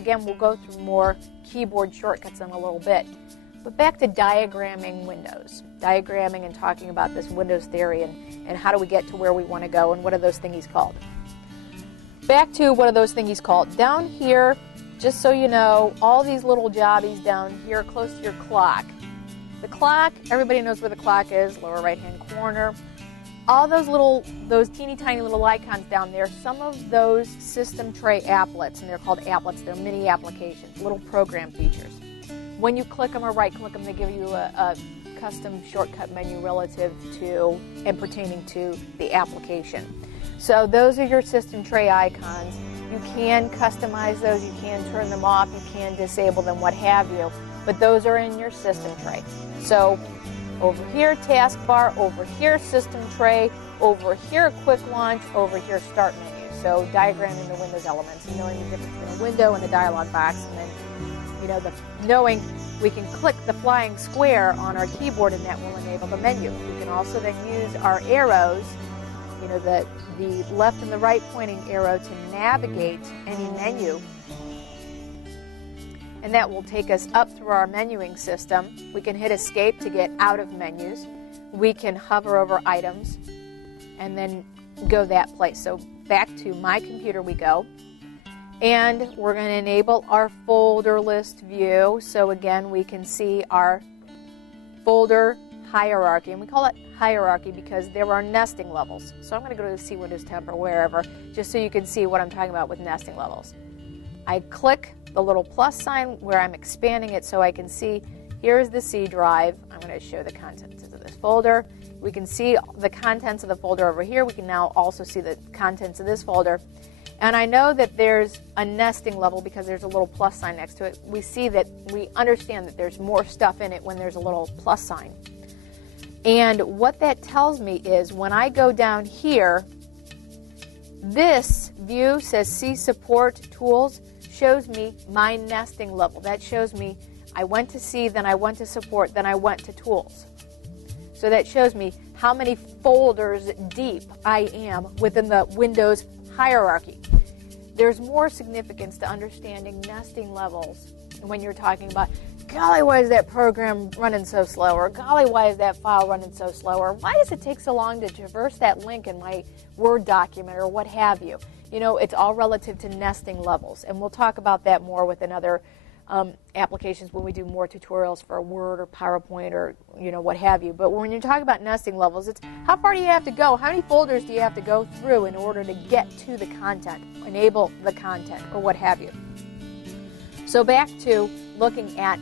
again, we'll go through more keyboard shortcuts in a little bit. But back to diagramming Windows. Diagramming and talking about this Windows theory and how do we get to where we want to go and what are those thingies called. Back to what are those thingies called. Down here, just so you know, all these little jobbies down here close to your clock. The clock, everybody knows where the clock is, lower right-hand corner. All those teeny tiny little icons down there, some of those system tray applets, and they're called applets, they're mini applications, little program features. When you click them or right-click them, they give you a custom shortcut menu relative to and pertaining to the application. So those are your system tray icons. You can customize those, you can turn them off, you can disable them, what have you, but those are in your system tray. So over here, taskbar, over here, system tray, over here, quick launch, over here, start menu. So diagramming the Windows elements and knowing the difference between a window and a dialog box, and then knowing we can click the flying square on our keyboard and that will enable the menu. We can also then use our arrows, the left and the right pointing arrow to navigate any menu. And that will take us up through our menuing system. We can hit escape to get out of menus. We can hover over items and then go that place. So back to my computer we go. And we're going to enable our folder list view. So again, we can see our folder hierarchy. And we call it hierarchy because there are nesting levels. So I'm going to go to the C Windows Temp or wherever, just so you can see what I'm talking about with nesting levels. I click the little plus sign where I'm expanding it so I can see here's the C drive. I'm going to show the contents of this folder. We can see the contents of the folder over here. We can now also see the contents of this folder. And I know that there's a nesting level because there's a little plus sign next to it. We understand that there's more stuff in it when there's a little plus sign. And what that tells me is when I go down here, this view says See Support Tools, shows me my nesting level. That shows me I went to C, then I went to Support, then I went to Tools. So that shows me how many folders deep I am within the Windows hierarchy. There's more significance to understanding nesting levels when you're talking about, golly, why is that program running so slow? Or golly, why is that file running so slow? Or why does it take so long to traverse that link in my Word document or what have you? It's all relative to nesting levels. And we'll talk about that more within other applications when we do more tutorials for Word or PowerPoint or what have you. But when you're talking about nesting levels, it's how far do you have to go? How many folders do you have to go through in order to get to the content, enable the content, or what have you? So back to looking at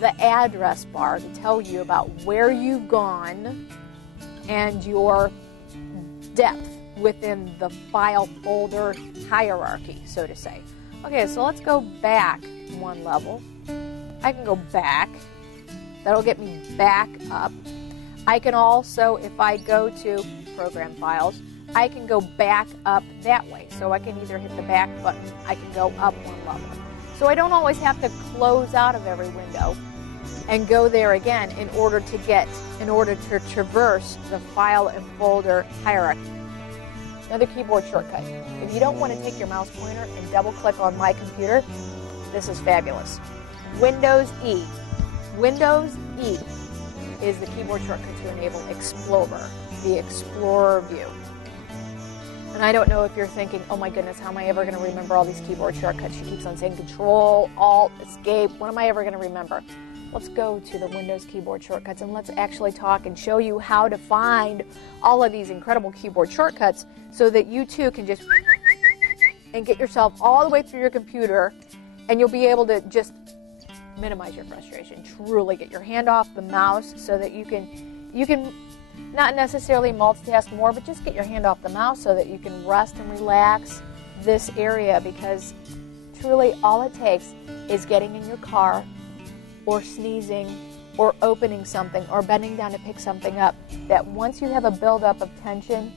the address bar to tell you about where you've gone and your depth within the file folder hierarchy, so to say. Okay, so let's go back one level. I can go back. That'll get me back up. I can also, if I go to Program Files, I can go back up that way. So I can either hit the back button, I can go up one level. So I don't always have to close out of every window and go there again in order to traverse the file and folder hierarchy. Another keyboard shortcut. If you don't want to take your mouse pointer and double click on my computer, this is fabulous. Windows E. Windows E is the keyboard shortcut to enable Explorer, the Explorer view. And I don't know if you're thinking, oh my goodness, how am I ever going to remember all these keyboard shortcuts? She keeps on saying Control, Alt, Escape. When am I ever going to remember? Let's go to the Windows keyboard shortcuts and let's actually talk and show you how to find all of these incredible keyboard shortcuts so that you too can just and get yourself all the way through your computer and you'll be able to just minimize your frustration. Truly get your hand off the mouse so that you can not necessarily multitask more, but just get your hand off the mouse so that you can rest and relax this area, because truly all it takes is getting in your car or sneezing or opening something or bending down to pick something up, that once you have a buildup of tension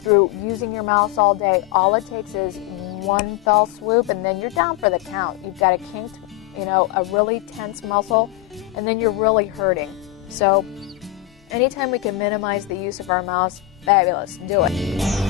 through using your mouse all day, all it takes is one fell swoop and then you're down for the count. You've got a kinked, a really tense muscle, and then you're really hurting. So anytime we can minimize the use of our mouse, fabulous, do it.